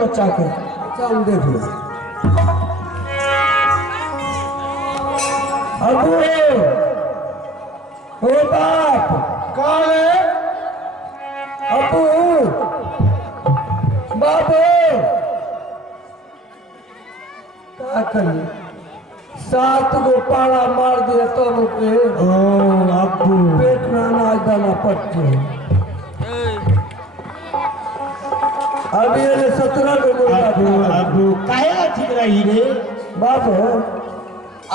बच्चा के। चल देख लो। अबू ओ बाप कौन है? अबू बाबू क्या करिए 7 गो पारा मार दिया तब के अबू पेट में अनाज दाना पट्टी अभी 17 गो मुर्गा अबू काहे ना ठीक रही रे बाबू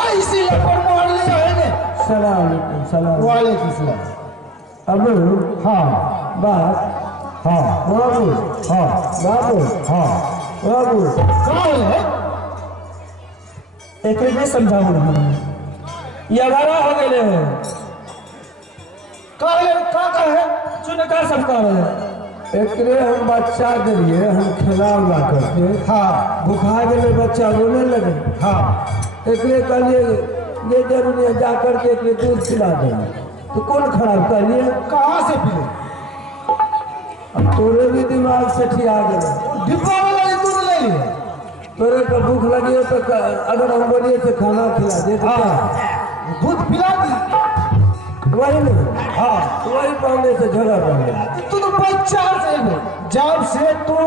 ऐसी लपड़ मार लिया है ने। सलाम सलाम वालेकुम सलाम। अबू हाँ बाप हाँ बाबू हाँ बाबू हाँ बाबू कौन है? एक नहीं समझाऊ ये आवारा हो गए कौन है? का है? चुन का सब कर एकरे हम बच्चा दिए हम खिला करके हाँ बुखा गए बच्चा रोने लगे हाँ एकरे कहलिए ये जरूरी है जा करके एकरे दूध पिला देंगे तो कौन खराब कहलिए कहाँ से पिले? अब तोरे भी दिमाग से ठिया गए डिब्बा वाला ये दूध ले लिए। तोरे को भूख लगी हो तो अगर हम बोलिए तो खाना खिला दे तो क्या? दूध पिला दी। वही नहीं हाँ वही पहले से झगड़ रहे तू तो बच्चा से हो। जब से तू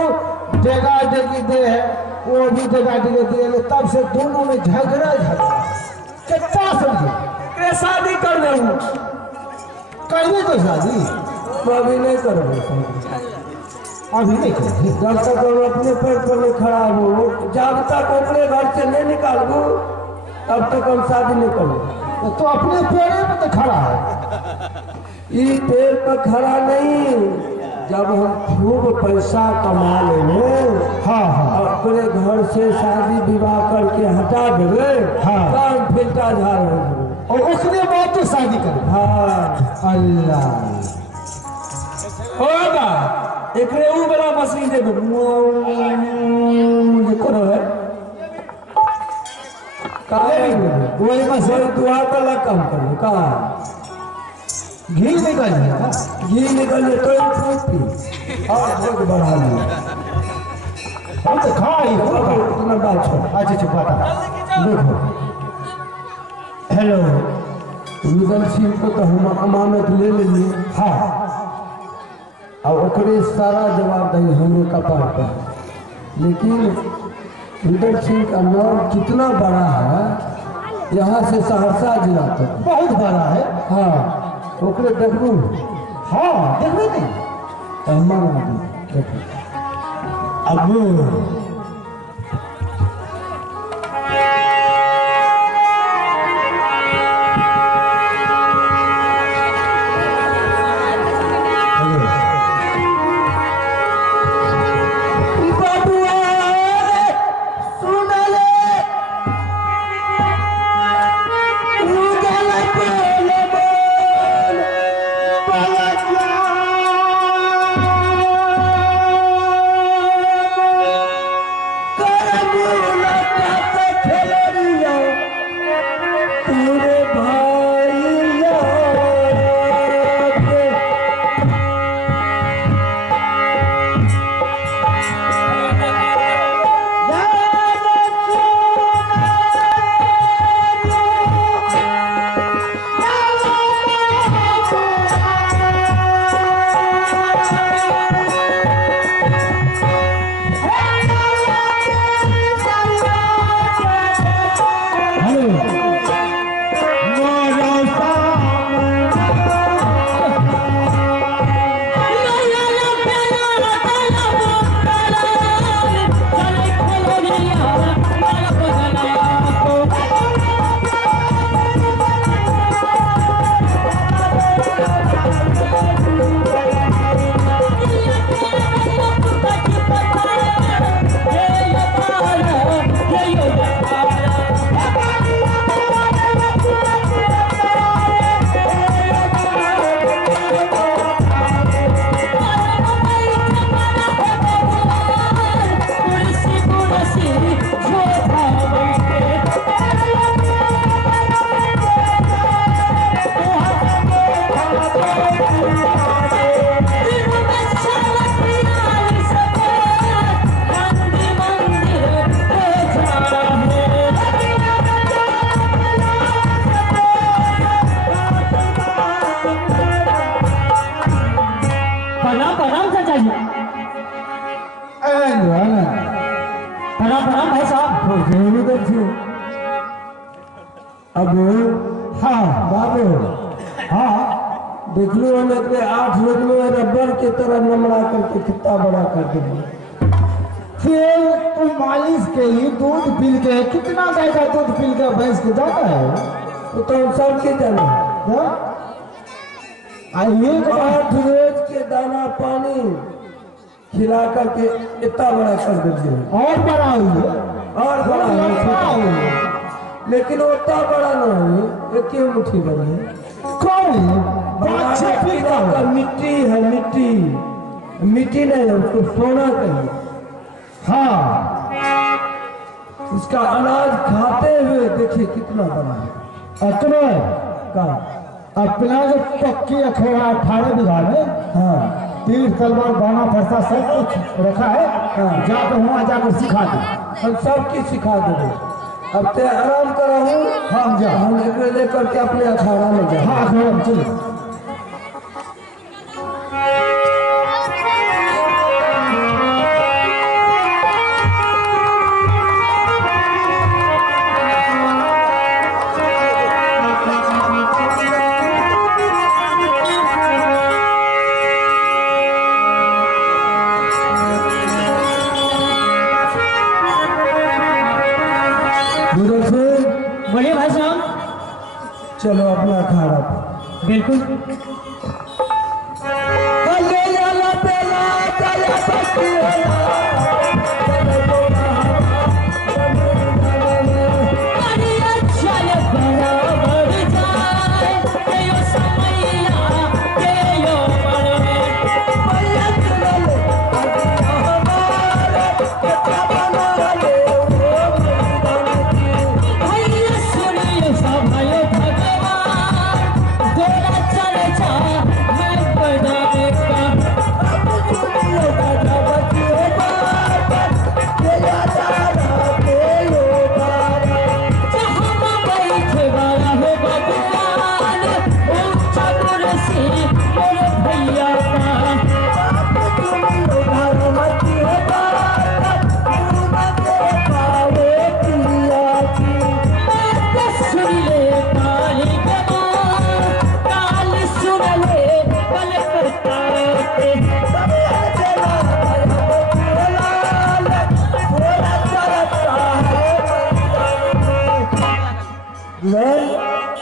डेगा डेगी दे है वो भी डेगा डेगी दे तब से दोनों में झगड़ा कितना समझे? शादी कर दे करनी तो शादी तो अभी नहीं करोगे अभी नहीं करेंगे। जब तक हम अपने पैर पर नहीं खड़ा हो जब तक अपने घर से नहीं निकालू तब तक हम शादी नहीं करूँ तो अपने पैर पे तो खड़ा है। ये पैर पर खड़ा नहीं जब हम खूब पैसा कमा लेंगे हाँ हाँ अपने घर से शादी विवाह करके हटा देवे हाँ। काम फिल्टा झाड़ हो जाए और उसके बाद तो शादी करें। हाँ अल्लाह होगा एकरे ऊ बड़ा मशीन दे ये करो है काहे वही मशीन दुआ का लग काम करो का घी निकल जाएगा। घी निकल तो फूटी और भोग बढ़ा लिया हम तो खाई होगा। इतना बात छोड़ अच्छा अच्छा बता देखो हेलो रुदल सिंह को तो हम अमानत ले लिए हाँ और ओकरे सारा जवाबदेही हमरे कपार पर है। लेकिन रुदल सिंह का नाम कितना बड़ा है यहाँ से सहरसा जिला तक बहुत बड़ा है। हाँ ओकरे देखू हाँ देखो नहीं हमारा देखो अब देख लो हम इतने 8 रोज में रबर की तरह नमड़ा करके कितना बड़ा कर देंगे। फिर तू मालिश के ही दूध पील के कितना गाय का दूध पील के भैंस के जाता है वो तो हम सबके जाना हाँ? आइए 8 रोज के दाना पानी खिला करके इतना बड़ा कर देते हैं और बड़ा हुई और बड़ा है, लेकिन उतना बड़ा ना है, एक ही मुट्ठी बड़ी है। कौन बादशाह पिता का मिट्टी है, मिट्टी नहीं है, उसको सोना कहिए। हाँ इसका अनाज खाते हुए देखिए कितना बड़ा है। अतने का अपना जो पक्की अखेड़ा 18 बीघा में हाँ तीर तलवार बाना फरसा सब कुछ रखा है हाँ। जाकर वहाँ जाकर सिखा दे हम सब की सिखा देंगे। अब ते आराम करो हम जा हम एक लेकर के अपने अखाड़ा में जाए। हाँ अखेड़ा चलिए बोलिए भाई साहब। चलो अपना अखाड़ा पे। बिल्कुल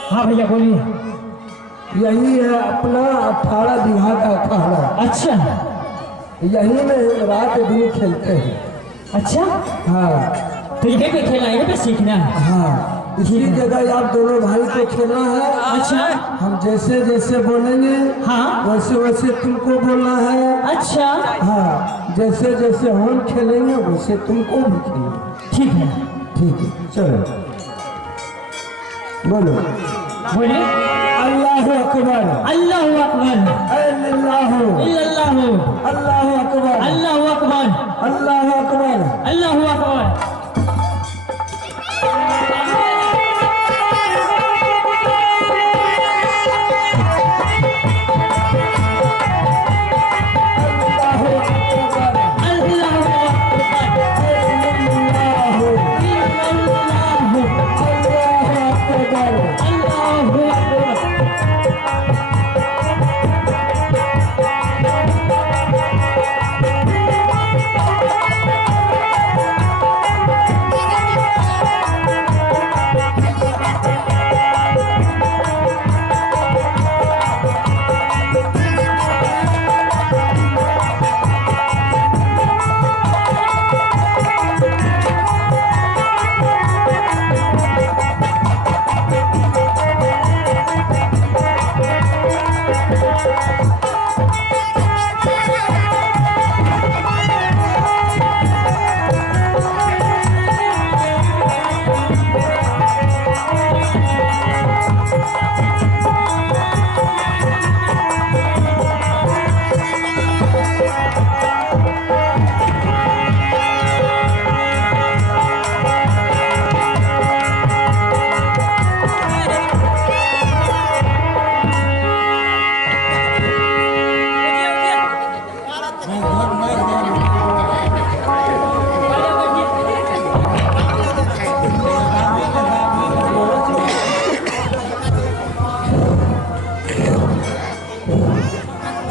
हाँ भैया बोलिए। यही है अपना 18 बीघा का अखाड़ा। अच्छा यही में रात दिन खेलते हैं। अच्छा हाँ तो यहीं पे खेलना है, यहीं पे सीखना है। हाँ इसी जगह आप दोनों भाई को खेलना है। अच्छा हम जैसे जैसे बोलेंगे हाँ वैसे वैसे तुमको बोलना है। अच्छा हाँ जैसे जैसे हम खेलेंगे वैसे तुमको भी खेलेंगे। ठीक है ठीक है चलो बोलो। बोलिए। अल्लाह अकबर अल्लाहु अकबर अल्लाह अल्लाहु अकबर अल्लाहु अकबर अल्लाह अकबर। अल्लाहु अकबर।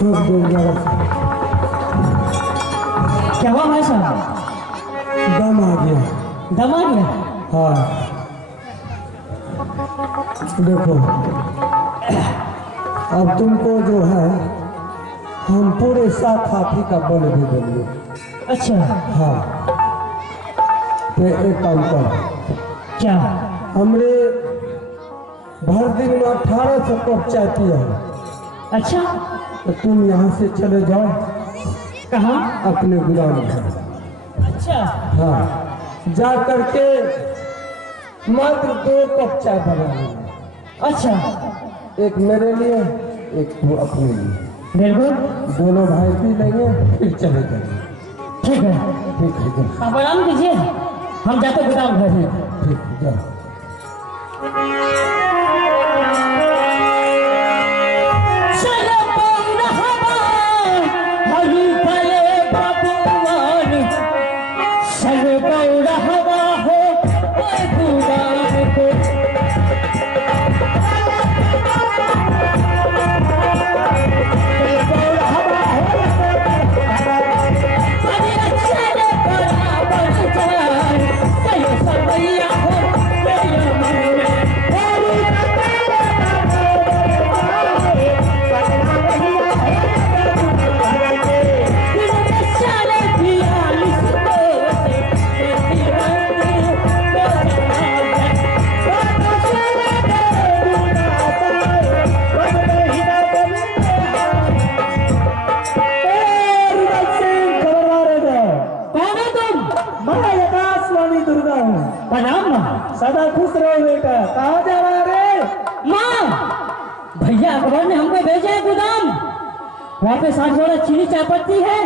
ठोक देंगे। क्या हुआ भाई साहब? दम आ गया। दम आ गया? हाँ देखो, अब तुमको जो है हम पूरे 7 हाथी का बल दे देंगे। अच्छा। हाँ तो एक काम कर, क्या? हमरे भर दिन में 1800 कप चाय पिया है। अच्छा। तो तुम यहाँ से चले जाओ कहाँ? अपने गुदाम में। अच्छा। हाँ जा करके मात्र 2 कप चाय बना लेना। अच्छा। एक मेरे लिए, एक तू अपने लिए। बिल्कुल। दोनों भाई पी लेंगे, फिर चले जाएंगे। ठीक है। ठीक है, आप आराम कीजिए, हम जाते गोदाम घर में। ठीक है, जाओ। सदा खुश रहो बेटा। कहाँ जा रहा रे? माँ, भैया अकबर ने हमको भेजा है गोदाम, वहाँ पे 60 बोरा चीनी चाय पत्ती है,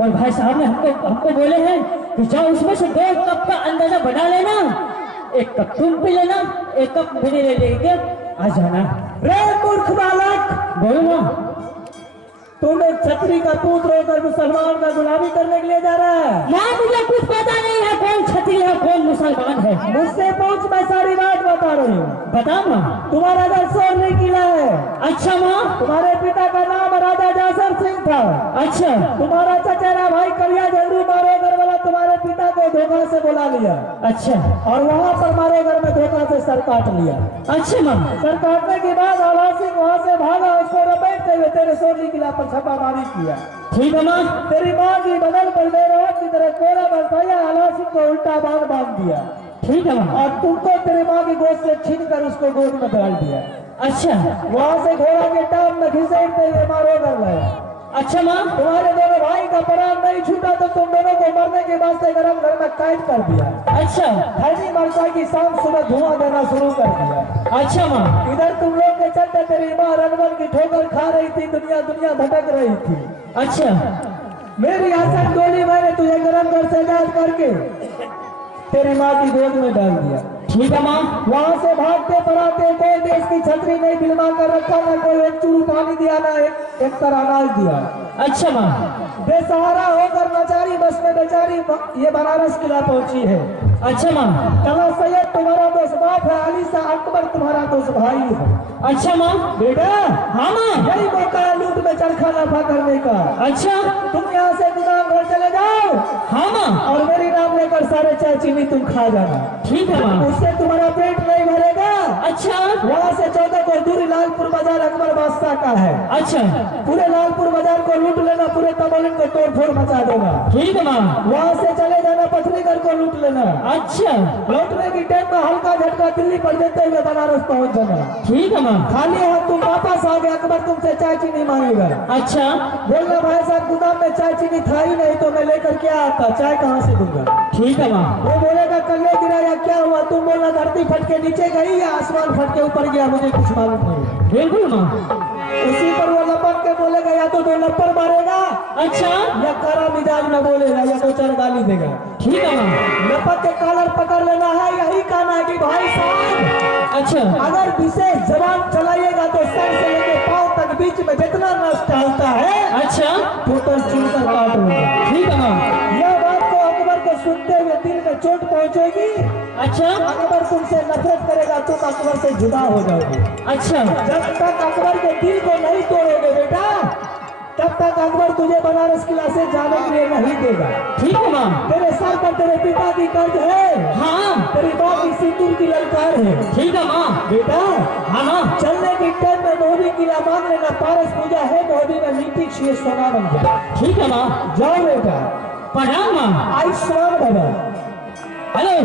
और भाई साहब ने हमको बोले हैं कि जाओ उसमें से 2 कप का अंदाजा बना लेना, 1 कप तुम पी लेना, 1 कप मेरे ले लेके आ जाना। रे मूर्ख बालक, बोलो माँ। तुम एक छतरी का पुत्र होकर मुसलमान का गुलामी करने के लिए जा रहा है? माँ मुझे कुछ पता नहीं है कौन छतरी है कौन मुसलमान है। मुझसे पूछ, मैं सारी बात बता रही हूँ। बता माँ। तुम्हारा घर सोने किला है। अच्छा माँ। तुम्हारे पिता का नाम राजा जासर सिंह था। अच्छा। तुम्हारा चचेरा भाई कलिया जरूर मारोगर वाला तुम्हारे पिता को धोखा से बुला लिया। अच्छा। और वहाँ पर मारोगर में धोखा से सर काट लिया। अच्छा माँ। सर काटने के बाद आला सिंह वहाँ से भागा, उसको लपेटते हुए तेरे सोनी किला पर छापामारी किया। ठीक है माँ। तेरी माँ की बदल पर की तरह कोरा बरसाया, आला सिंह को उल्टा बांध दिया। ठीक है माँ। और तुमको तेरे माँ की गोद से छीन कर उसको गोद में डाल दिया। अच्छा। वहाँ से घोड़ा के टाप में घिसेटते हुए मारोगर लाया। अच्छा माँ। तुम्हारे दोनों भाई का प्राण नहीं छूटा तो तुम दोनों को मरने के वास्ते गरम घर में कैद कर दिया। अच्छा। खैनी मरचा की शाम सुबह धुआं देना शुरू कर दिया। अच्छा माँ। इधर तुम लोग के चलते तेरी माँ रनवन की ठोकर खा रही थी, दुनिया दुनिया भटक रही थी। अच्छा। मेरी आसन गोली मैंने तुझे गरम घर से आजाद करके तेरी माँ की गोद में डाल दिया। ठीक है माँ। वहाँ से भागते पराते कोई देश की छतरी नहीं बिलवा कर रखा, ना कोई एक चूरू पानी दिया, ना एक तरह अनाज दिया। अच्छा माँ। बेसहारा होकर नचारी बस में बेचारी ये बनारस किला पहुंची है। अच्छा माँ। कला सैयद तुम्हारा दोस्त बाप है, अली शाह अकबर तुम्हारा दोस्त भाई है। अच्छा माँ। बेटा। हाँ माँ। यही मौका है लूट में चरखा नफा करने का। अच्छा। तुम यहाँ से गुदाम घर चले जाओ। हाँ माँ। और मेरी नाम लेकर सारे चाय चीनी तुम खा जाना। ठीक है माँ। उससे तुम्हारा पेट नहीं भरेगा। अच्छा। वहाँ से 14 को दूरी लालपुर बाजार अकबर बादशाह का है। अच्छा। पूरे लालपुर बाजार को लूट लेना, पूरे तबोलिन को तोड़ फोड़ मचा देना। ठीक है माँ। वहाँ से चले जाना, पथरीगढ़ को लूट लेना। अच्छा। लौटने की टाइम में हल्का झटका दिल्ली पर देते हुए बनारस पहुँच जाना। ठीक है माँ। खाली हाथ तुम वापस आ गए, अकबर तुमसे चाय चीनी मांगेगा। अच्छा। बोलना भाई साहब गोदाम में चाय चीनी था ही नहीं तो मैं लेकर क्या आता, चाय कहाँ से दूंगा। ठीक है माँ। वो बोलेगा कल्ले गिरा या क्या हुआ, तुम बोलना धरती फट के नीचे गई या आसमान फट के ऊपर गया, मुझे कुछ मालूम नहीं। बिल्कुल माँ। उसी पर वो लपक के बोलेगा, या तो 2 लप्पर मारेगा, अच्छा। या कड़ा मिजाज में बोलेगा, या 2-4 गाली देगा। ठीक है माँ। लपक के कॉलर पकड़ लेना है, यही कहना है कि भाई साहब अच्छा। अगर विशेष जबान चलाइएगा तो सर से लेके पांव तक बीच में जितना नस टहलता है, अच्छा। टोटल चुनकर काट लूंगा। ठीक है माँ। यह बात को अकबर को सुनते हुए दिल में चोट पहुंचेगी। अच्छा। अकबर तुमसे नफरत करेगा, तुम अकबर से जुदा हो जाओगे। अच्छा। जब तक अकबर के दिल को नहीं तोड़ोगे बेटा, तक अकबर तुझे बनारस किला से जाने के लिए नहीं देगा। ठीक है माँ। तेरे सर पर तेरे पिता की कर्ज है, हाँ तेरी माँ की सिंदूर की ललकार है। ठीक है माँ। बेटा हाँ माँ। चलने के टाइम में मोदी किला मांग लेना, पारस पूजा है, मोदी में नीति छे सोना बन जाए। ठीक है माँ। जाओ बेटा। प्रणाम माँ। आयुष्मान भव। हेलो।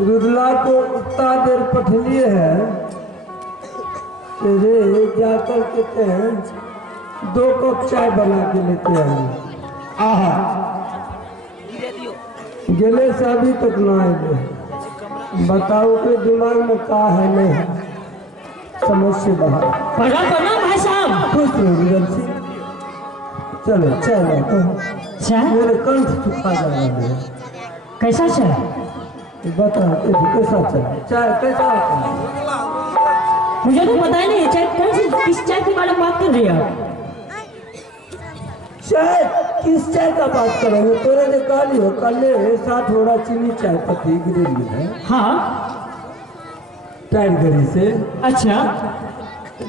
रुदला को उतना देर पठलिए है, रे जाकर कहते हैं 2 कप चाय बना के लेते हैं। आहा गेले से अभी तक ना आए। बताओ के दिमाग में का है नहीं है, समझ से बाहर। प्रणाम भाई साहब। खुश रहो से। चलो चलो चाय मेरे कंठ सुखा जा रहा है। कैसा चाय? बता कैसा चाय? चाय कैसा होता है? मुझे तो पता ही नहीं है चाय कौन सी, किस चाय के बारे में बात कर रही है आप? चाय किस चाय का बात करेंगे? तोरे जो काली हो कल 60 बोरा चीनी चाय पत्ती गिरी है। हाँ टाइम घड़ी से अच्छा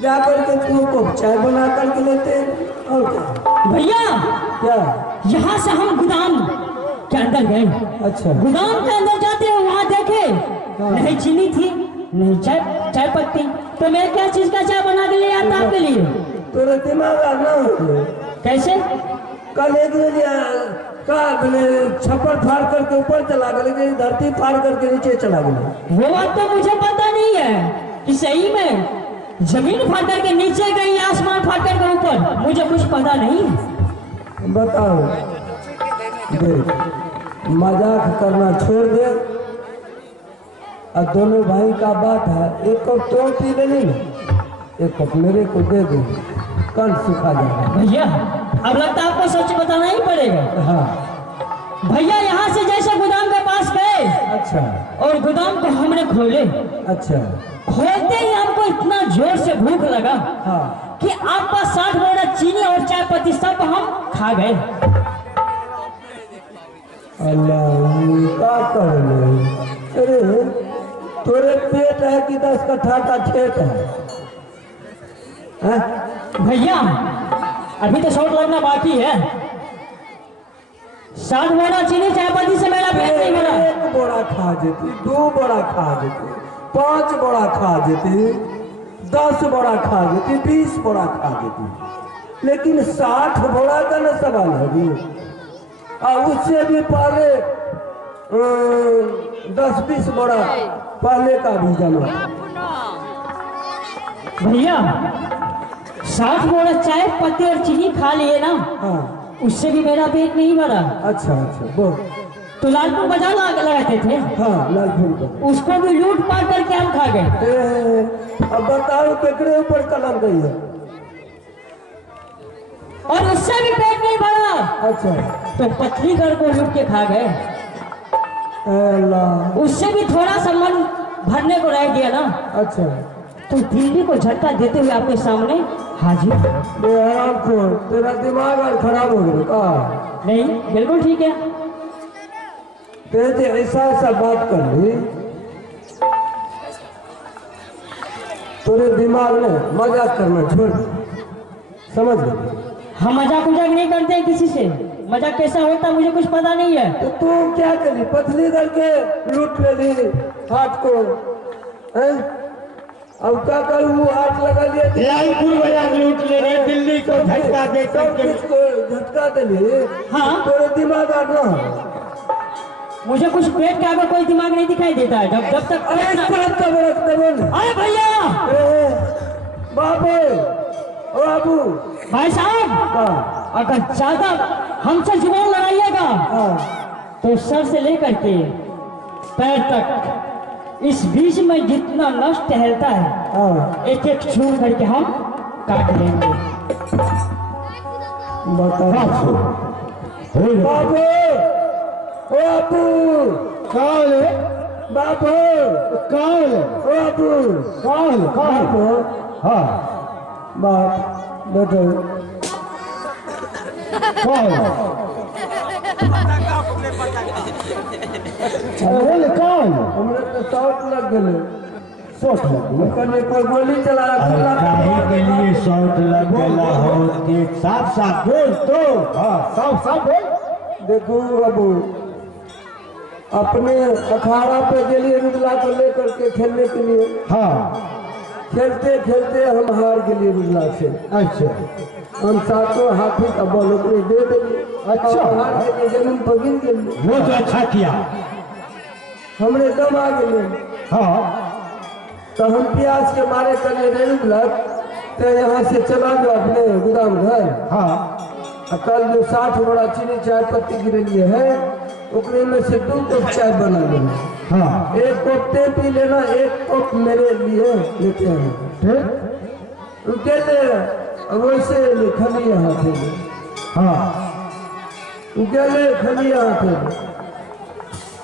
जाकर के 2 कप चाय बना करके लेते हैं। और क्या भैया, क्या यहाँ से हम गोदाम के अंदर गए। अच्छा गोदाम के अंदर जाते हैं, वहाँ देखे नहीं चीनी थी नहीं चाय पत्ती, तो मैं क्या चीज का चाय बना के ले आता आपके लिए? तोरे दिमाग ना हो कैसे? कल एक का छप्पर फाड़ करके ऊपर चला गया, लेकिन धरती फाड़ करके नीचे चला गया। वो बात तो मुझे पता नहीं है कि सही में जमीन फाड़ करके नीचे गई, आसमान फाड़ करके ऊपर, मुझे कुछ पता नहीं है। बताओ देख, मजाक करना छोड़ दे। और दोनों भाई का बात है, एक कप तो पी लेनी, एक कप मेरे को दे दे, कंठ सुखा जाएगा। भैया अब लगता है आपको सच बताना ही पड़ेगा। हाँ भैया यहाँ से जैसे गोदाम के पास गए अच्छा और गोदाम को हमने खोले, अच्छा खोलते ही हमको इतना जोर से भूख लगा हाँ कि आपका 60 बोरा चीनी और चाय पत्ती सब हम खा गए। अल्लाह क्या कर रहे? अरे तोरे पेट है कि 10 कट्ठा का खेत है? भैया अभी तो शॉट लगना बाकी है। 60 बोरा चीनी चाय पत्ती से मेरा पेट नहीं भरा। 1 बोरा खा जेती, 2 बोरा खा जेती, 5 बोरा खा जेती, 10 बोरा खा जेती, 20 बोरा खा जेती, लेकिन 60 बोरा का न सवाल है। और उससे भी पहले 10-20 बोरा पहले का भी जमा। भैया 60 बोरा चाय पत्ती और चीनी खा लिए ना, हाँ उससे भी मेरा पेट नहीं भरा। अच्छा अच्छा बोल। तो लालपुर बाजार लगाते थे, हाँ लालपुर का, उसको भी लूट पाट करके हम खा गए। अब बताओ केकरे ऊपर कलम गई है? और उससे भी पेट नहीं भरा, अच्छा तो पतली घर को लूट के खा गए। अल्लाह उससे भी थोड़ा सा मन भरने को रह गया ना, अच्छा तो दिल्ली को झटका देते हुए आपके सामने हाँ जी। आराम को तेरा दिमाग आज खराब हो गया का? नहीं, बिल्कुल ठीक है। तेरे ऐसा ऐसा बात कर ली, तेरे दिमाग ने मजाक करना छोड़ दे, समझ गए? हम मजाक नहीं करते हैं किसी से। मजाक कैसा होता है मुझे कुछ पता नहीं है। तो तू क्या करी? पतली करके लूट ले ली हाथ को, हैं? अब क्या करूँ? हाथ लगा लिया, लालपुर बाजार लूट ले रहे, दिल्ली को झटका दे सब किसको झटका दे। हाँ। तेरे दिमाग आना मुझे कुछ पेट के आगे कोई दिमाग नहीं दिखाई देता है। जब तक अरे भैया, बाबू, बाबू, भाई साहब, अगर ज्यादा हमसे जुबान लड़ाइएगा तो सर से लेकर के पैर तक इस बीच में जितना नस टहलता है एक एक छूट करके हम काट लेंगे। बाबू, बाबू, कौन है? बाबू, कौन है? बाबू, कौन? बाबू, हाँ, बाप बैठो। कौन? अरे कौन? हमने तो शॉट लग गए, शॉट लग गया। कने पर गोली चलाया, काहे के लिए शॉट लग गया हो? देख, साफ साफ बोल तो। हाँ, साफ साफ बोल। देखो बाबू, अपने अखाड़ा पे गेलिए रुदला को लेकर के खेलने के लिए। हाँ, खेलते खेलते हम हार गेलिए रुदला से। अच्छा हम सातों हाथी का बल ओकरे दे दिए। अच्छा। और हार के जमीन पर गिर गेलिए, वो तो अच्छा किया। हमरे दम आ गए। हाँ, तो हम प्यास के मारे कने रे रुदला, तो यहाँ से चला जाओ अपने गोदाम घर। हाँ, कल जो 60 बड़ा चीनी चाय पत्ती गिरलिए है, ओकरे में से 2 कप चाय बना लेना। हाँ, 1 कप ते पी लेना, 1 कप मेरे लिए लेते हैं। फिर? उनके लिए वैसे खली यहाँ थे। हाँ, उनके लिए खली यहाँ थे।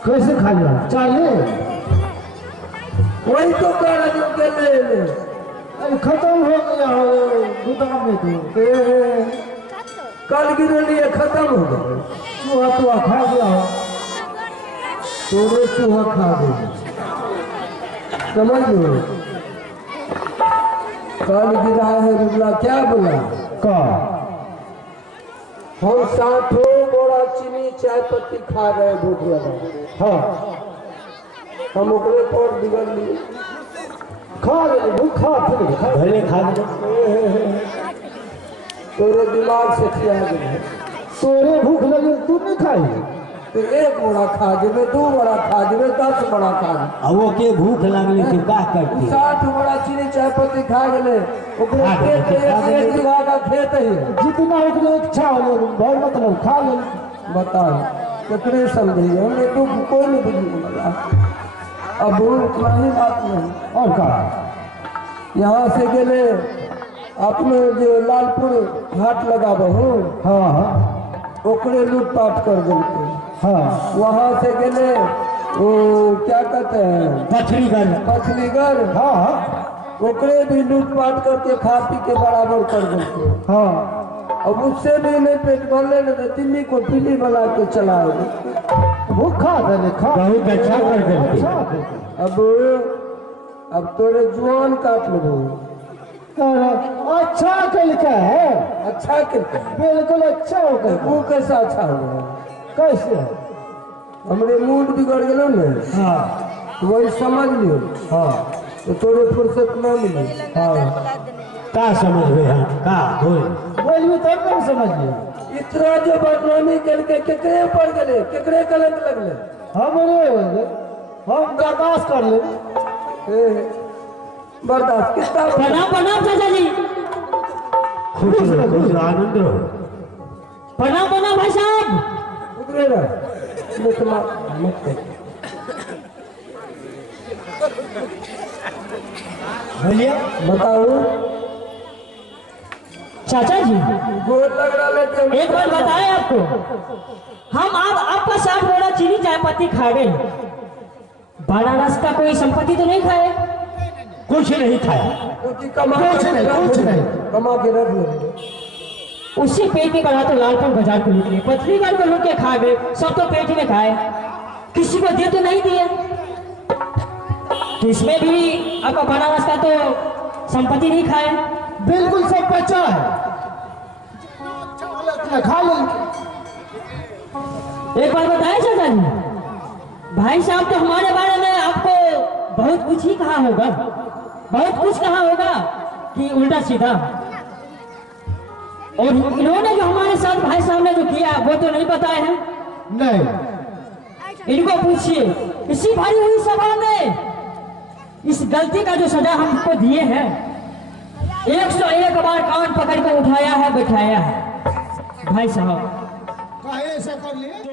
कैसे खा लिया? चाले? वही तो कह रहे उनके लिए। अरे खत्म हो गया हो गोदाम में तो। कल गिरलिए खत्म हो गए। चूहा तो खा गया हो। तोरे चूहा खा गए, समझ लो। कल गिरा है रुदला, क्या बोला? का? हम 60 बड़ा चीनी चाय पत्ती खा रहे भूख लगा। हाँ, हम ओकरे पर बिगड़ लिए। खा ले, भूखा फिर खा, पहले खा ले। तोरे दिमाग से खिया गए। तोरे भूख लगे तू नहीं खाई? तो 1 बड़ा खा जेबे, 2 बड़ा खा जेबे, 10 बड़ा खा जेबे। वो के भूख लगले के का करती? 60 बड़ा चीनी चाय पत्ती खा गए। ओकरे खा गए, खेत खा गए। 1 बीघा का खेत है। जितना उतना इच्छा हो बहुत मतलब खा ले। बताओ कितने समझिए, हमने तो कोई नहीं बुझेगा। अब उतना ही बात नहीं। और का? यहाँ से गए अपने जो लालपुर हाट लगा बहु, हाँ, हाँ, ओकरे लूटपाट कर देते। हाँ, वहाँ से गए क्या कहते हैं, पथलीगढ़। हाँ, हाँ, ओकरे भी लूटपाट करके खा पी के बराबर कर देते। हाँ। अब उससे भी नहीं पेट भरले न तो दिल्ली को पीली बना के चलाए। वो खा दे, खा बहुत अच्छा कर देते। अब तोरे जुआन काट लो। अच्छा कल का है, अच्छा करते बिल्कुल अच्छा हो गया। वो कैसा अच्छा हुआ? कैसे? हमरे मूड बिगड़ गए न, हाँ, वही समझ लियो। हाँ, तो तोरे फुर्सत न मिली। हाँ, का समझ गए? हाँ, का बोलिए तब नहीं समझ लिया। इतना जो बदनामी करके केकरे पड़ गए, केकरे कलंक लगले। हम बर्दाश्त कर ले। बर्दाश्त कितना? प्रणाम प्रणाम चाचा जी। खुश रहो, आनंद रहो। प्रणाम प्रणाम भाई साहब। उतरे ना, मत मत बोलिए। बताओ चाचा जी, गोद लग रहा है। एक बार बताएं आपको, हम आपका 60 बोरा चीनी चाय पत्ती खा गए, बनारस का कोई संपत्ति तो नहीं खाए? कुछ नहीं खाया, क्योंकि कमा कुछ नहीं, कुछ नहीं। कमा के रख लो। उसी पेटी पर तो लालपुर बाजार को लूट लिए, पथरी गाड़ को लूट के खा गए, सब तो पेटी में खाए, किसी को दे तो नहीं दिए। तो इसमें भी आपका बनारस का तो संपत्ति नहीं खाए। बिल्कुल सब बचा है, खा लो। एक बार बताए चाचा जी, भाई साहब तो हमारे बारे में आपको बहुत कुछ ही कहा होगा, बहुत कुछ कहा होगा कि उल्टा सीधा। और इन्होंने जो हमारे साथ भाई साहब ने जो किया वो तो नहीं बताए हैं। नहीं, इनको पूछिए, इसी भरी हुई सभा में इस गलती का जो सजा हमको दिए हैं, 101 बार कान पकड़ कर उठाया है, बैठाया है। भाई साहब काहे ऐसा कर लिए?